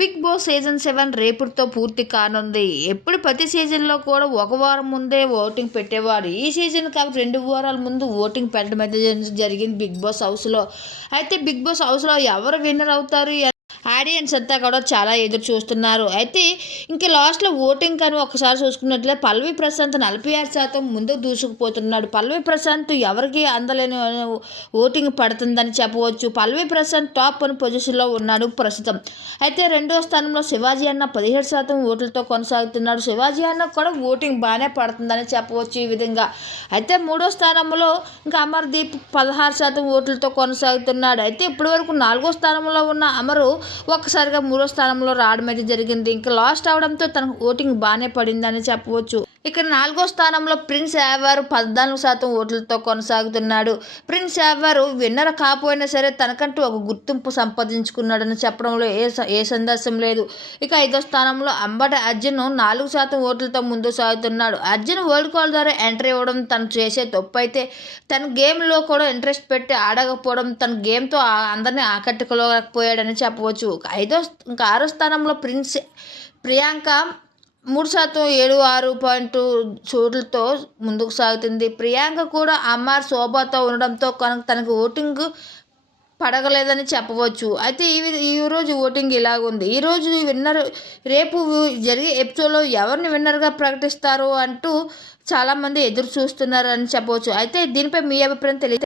Big boss season 7 రేపుతో పూర్తి కానుంది. ఎప్పుడు ప్రతి సీజన్లో కూడా ఒక వారం ముందే ఓటింగ్ పెట్టేవారు. ఈ సీజన్ కాబట్టి 2 వారాల ముందు ఓటింగ్ పెట్టడం అయితే జరిగింది బిగ్ బాస్ హౌస్లో. అయితే బిగ్ బాస్ హౌస్లో ఎవరు విన్నర్ అవుతారు, ఆడియన్స్ అంతా కూడా చాలా ఎదురు చూస్తున్నారు. అయితే ఇంక లాస్ట్లో ఓటింగ్ కానీ ఒకసారి చూసుకున్నట్లయితే పల్లవి ప్రశాంత్ 46% ముందుకు దూసుకుపోతున్నాడు. పల్లవి ప్రశాంత్ ఎవరికి అందలేని ఓటింగ్ పడుతుందని చెప్పవచ్చు. పల్లవి ప్రశాంత్ టాప్ 1 పొజిషన్లో ఉన్నాడు ప్రస్తుతం. అయితే రెండో స్థానంలో శివాజీ అన్న 17% ఓట్లతో కొనసాగుతున్నాడు. శివాజీ అన్న కూడా ఓటింగ్ బాగానే పడుతుందని చెప్పవచ్చు ఈ విధంగా. అయితే మూడో స్థానంలో ఇంకా అమర్దీప్ 16% ఓట్లతో కొనసాగుతున్నాడు. అయితే ఇప్పటివరకు 4వ స్థానంలో ఉన్న అమరు ఒక్కసారిగా 3వ స్థానంలో రావడం అయితే జరిగింది. ఇంకా లాస్ట్ అవడంతో తనకు ఓటింగ్ బాగానే పడిందని చెప్పవచ్చు. ఇక్కడ 4వ స్థానంలో ప్రిన్స్ యావర్ 14% ఓట్లతో కొనసాగుతున్నాడు. ప్రిన్స్ యావర్ విన్నర్ కాకపోయినా సరే తనకంటూ ఒక గుర్తింపు సంపాదించుకున్నాడని చెప్పడంలో ఏ సందేశం లేదు. ఇక 5వ స్థానంలో అంబటి అర్జున్ 4% ఓట్లతో ముందుకు సాగుతున్నాడు. అర్జున్ వరల్డ్ కాల్ ద్వారా ఎంట్రీ ఇవ్వడం తను చేసే తప్పు అయితే తన గేమ్లో కూడా ఇంట్రెస్ట్ పెట్టి ఆడకపోవడం, తన గేమ్తో అందరినీ ఆకట్టుకోలేకపోయాడని చెప్పవచ్చు. ఇంకా 6వ స్థానంలో ప్రియాంక 3% 76 చోట్లతో ముందుకు సాగుతుంది. ప్రియాంక కూడా అమ్మార్ శోభతో ఉండడంతో తనకు ఓటింగ్ పడగలేదని చెప్పవచ్చు. అయితే ఈరోజు ఓటింగ్ ఇలాగుంది. ఈరోజు రేపు జరిగే ఎపిసోడ్లో ఎవరిని విన్నర్గా ప్రకటిస్తారు అంటూ చాలామంది ఎదురు చూస్తున్నారని చెప్పవచ్చు. అయితే దీనిపై మీ అభిప్రాయం తెలియదు.